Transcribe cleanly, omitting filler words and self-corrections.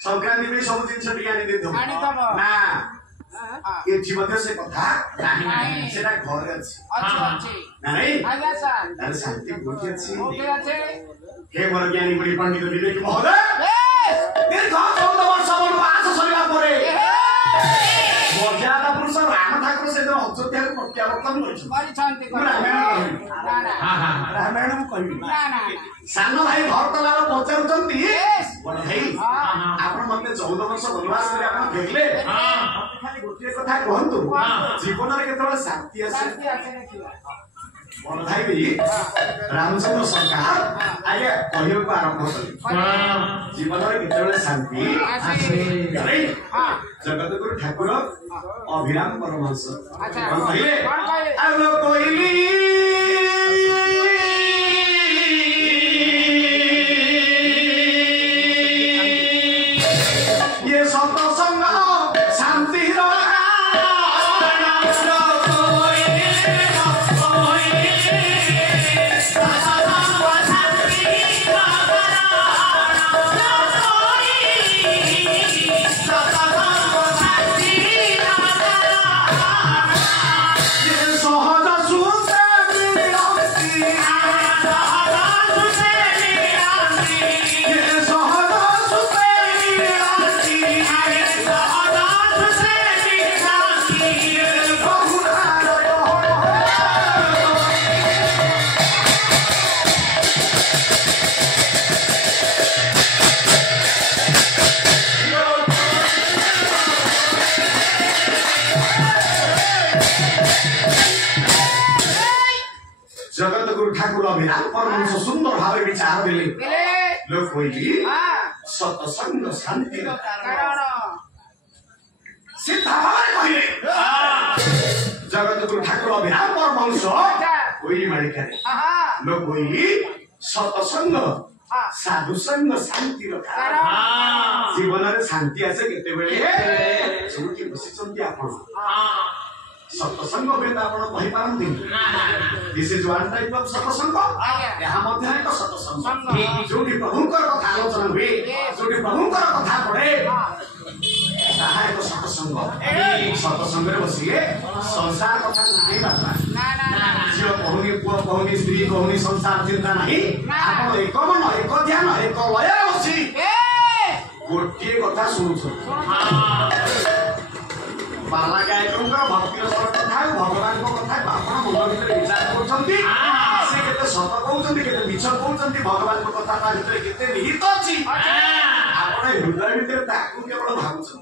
संक्रांति में सब जिन टी आनी दे ना ये जीवन से कथा नहीं सेटा घर अछि नहीं तार शांति बुद्धि अछि हे मोर ज्ञानी बुढ़ी पंडित विवेक महोदय दीर्घ 14 वर्ष वनवास सरिया परे मर्यादा पुरुष राम ठाकुर से अयोध्या को प्रत्यावर्तन करिछन्ति रामायण मु कहि सान भाई भरतलाल पचारुचंती बड़ भाई आपण मते 14 वर्ष वनवास करे आपण देखले खाली गोटे कथा कहंतु जीवन रे केतबे शांति आसे बड़ भाई भी रामचंद्र सरकार आगे कहयो को आरंभ कले जीवन रे केतबे शांति आसे जगत गुरु ठाकुर अभिराम परमहंस कहले आलो कोइली जगत गुरु ठाकुर अभिराम परमहंस सुंदर भाव विचार देले लोक होइली सत्संग शांति कारण सीधा भाव कहिले जगत गुरु ठाकुर अभिराम परमहंस होइली मालिका लोक होइली सत्संग साधु संग शांति कारण जीवन रे शांति आसे केते बेले जोटी बसिचंती आपण सत्संग बेटा आपण कहि पारंती this is one type of satsang यहां मध्य एक सत्संग जोटी प्रभुकर कथा आलोचना हुए जोटी प्रभुकर कथा पड़े ताहा एक सत्संग रे बसिए संसार कथा नहीं बात ना जो कहूनी पुआ कहूनी स्त्री कहूनी संसार चिंता नहीं आपण एक मन एक ध्यान एक लय बसी गोटे कथा सुनु बाला गायकंकर भक्ति रसर कथा भगवान को कथा आपण मुंड भीतर विचार करछंती से केते सत कहउछंती केते मिछ कहउछंती भगवान को कथा ता भीतर केते निहित अछि आपण हृदय भीतर ताकू केवल भाबुछन